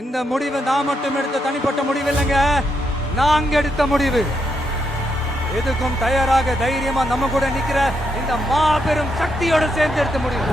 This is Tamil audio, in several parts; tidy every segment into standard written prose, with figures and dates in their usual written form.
இந்த முடிவு நான் மட்டும் எடுத்த தனிப்பட்ட முடிவு இல்லைங்க, நாங்க எடுத்த முடிவு. எதுக்கும் தயாராக தைரியமா நம்ம கூட நிக்கிற இந்த மாபெரும் சக்தியோட சேர்ந்து எடுத்த முடிவு.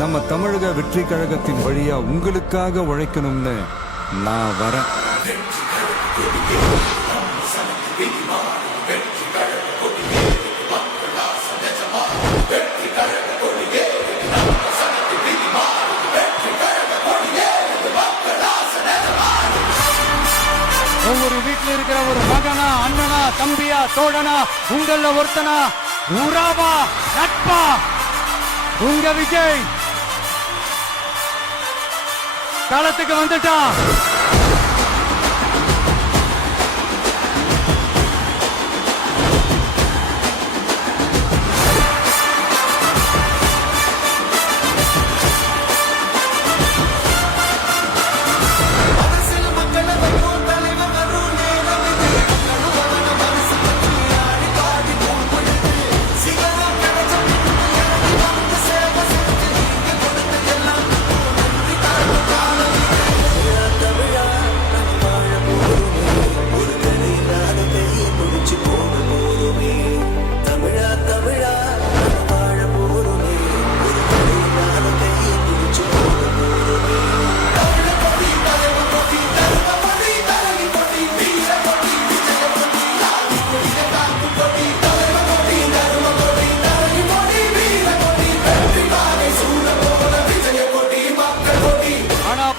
நம்ம தமிழக வெற்றி கழகத்தின் வழியா உங்களுக்காக உழைக்கணும்னு நான் வரேன். ஒவ்வொரு வீட்டில் இருக்கிற ஒரு மகனா, அண்ணனா, தம்பியா, தோழனா, உங்கள ஒருத்தனா, உறவா, நட்பா, உங்க விஜய் களத்துக்கு வந்துட்டான்.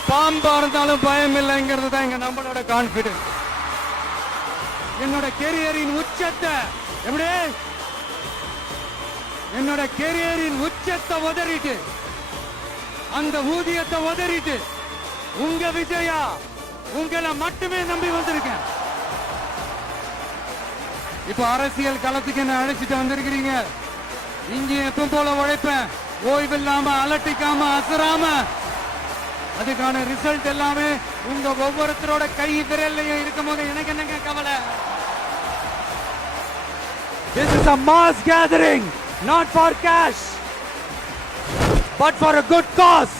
பாம்பா இருந்தாலும் பயம் இல்லைங்கிறது தான் எங்க நம்மளோட கான்பிடன்ஸ். என்னோட கெரியரின் உச்சத்தை எப்படி என்னோட கெரியரின் உச்சத்தை உதறிட்டு, அந்த ஊதியத்தை உதறிட்டு, உங்க விஜயா உங்களை மட்டுமே நம்பி வந்திருக்கேன். இப்ப அரசியல் களத்துக்கு என்ன அழைச்சிட்டு வந்திருக்கிறீங்க. இங்கே எப்பவும் போல உழைப்பேன், ஓய்வில்லாம, அலட்டிக்காம, அசராம. அதுக்கான ரிசல்ட் எல்லாமே உங்க ஒவ்வொருத்தரோட கை விரல்லையும் இருக்கும் போது எனக்கு என்னங்க கவலை. This is a mass gathering, not for cash, but for a good cause.